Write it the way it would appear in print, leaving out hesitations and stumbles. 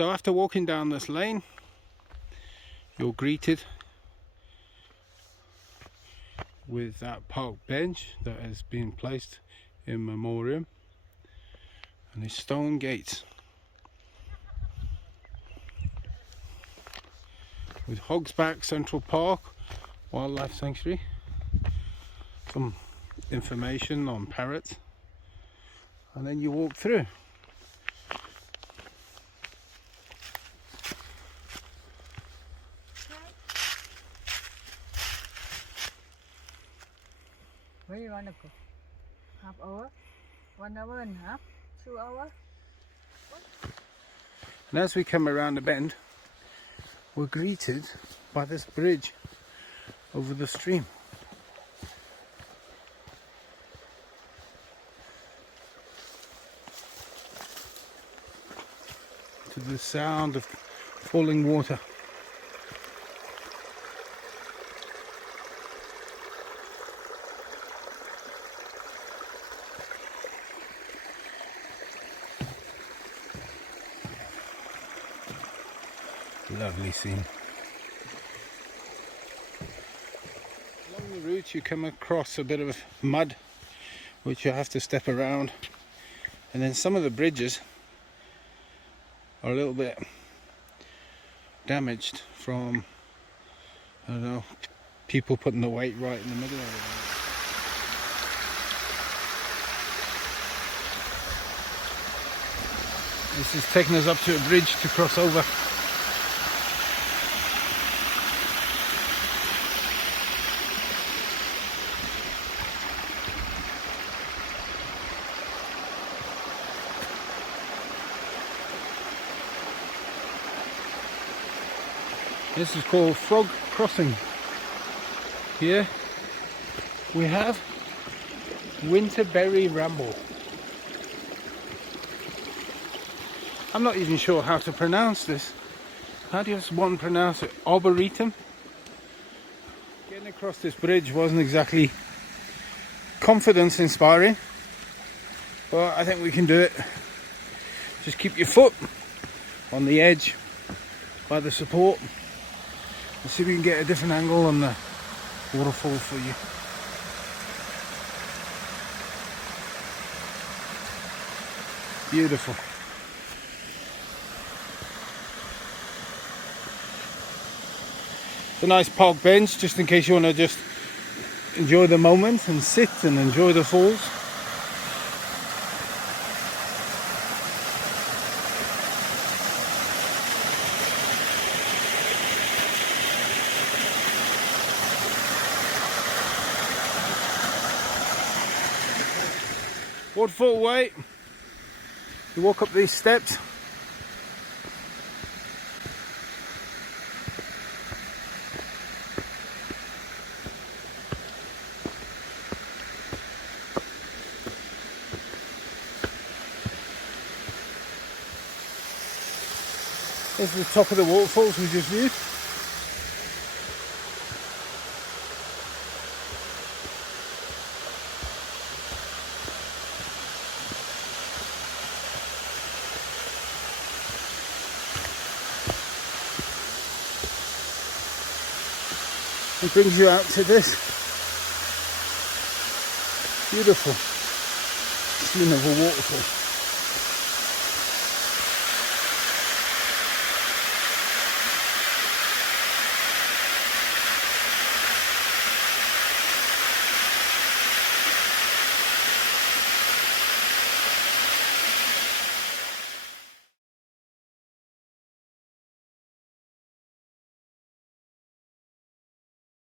So after walking down this lane, you're greeted with that park bench that has been placed in memoriam and these stone gates with Hogsback Central Park Wildlife Sanctuary, some information on parrots, and then you walk through. Where do you want to go? Half hour? 1 hour and a half? 2 hours? And as we come around the bend, we're greeted by this bridge over the stream. To the sound of falling water. Lovely scene. Along the route you come across a bit of mud which you have to step around, and then some of the bridges are a little bit damaged from, I don't know, people putting the weight right in the middle of it. This is taking us up to a bridge to cross over. This is called Frog Crossing. Here we have Winterberry Ramble. I'm not even sure how to pronounce this. How does one pronounce it? Arboretum? Getting across this bridge wasn't exactly confidence inspiring, but I think we can do it. Just keep your foot on the edge by the support. Let's see if we can get a different angle on the waterfall for you. Beautiful. It's a nice park bench just in case you want to just enjoy the moment and sit and enjoy the falls. Waterfall way. You walk up these steps. This is the top of the waterfalls we just viewed. It brings you out to this beautiful scene of a waterfall.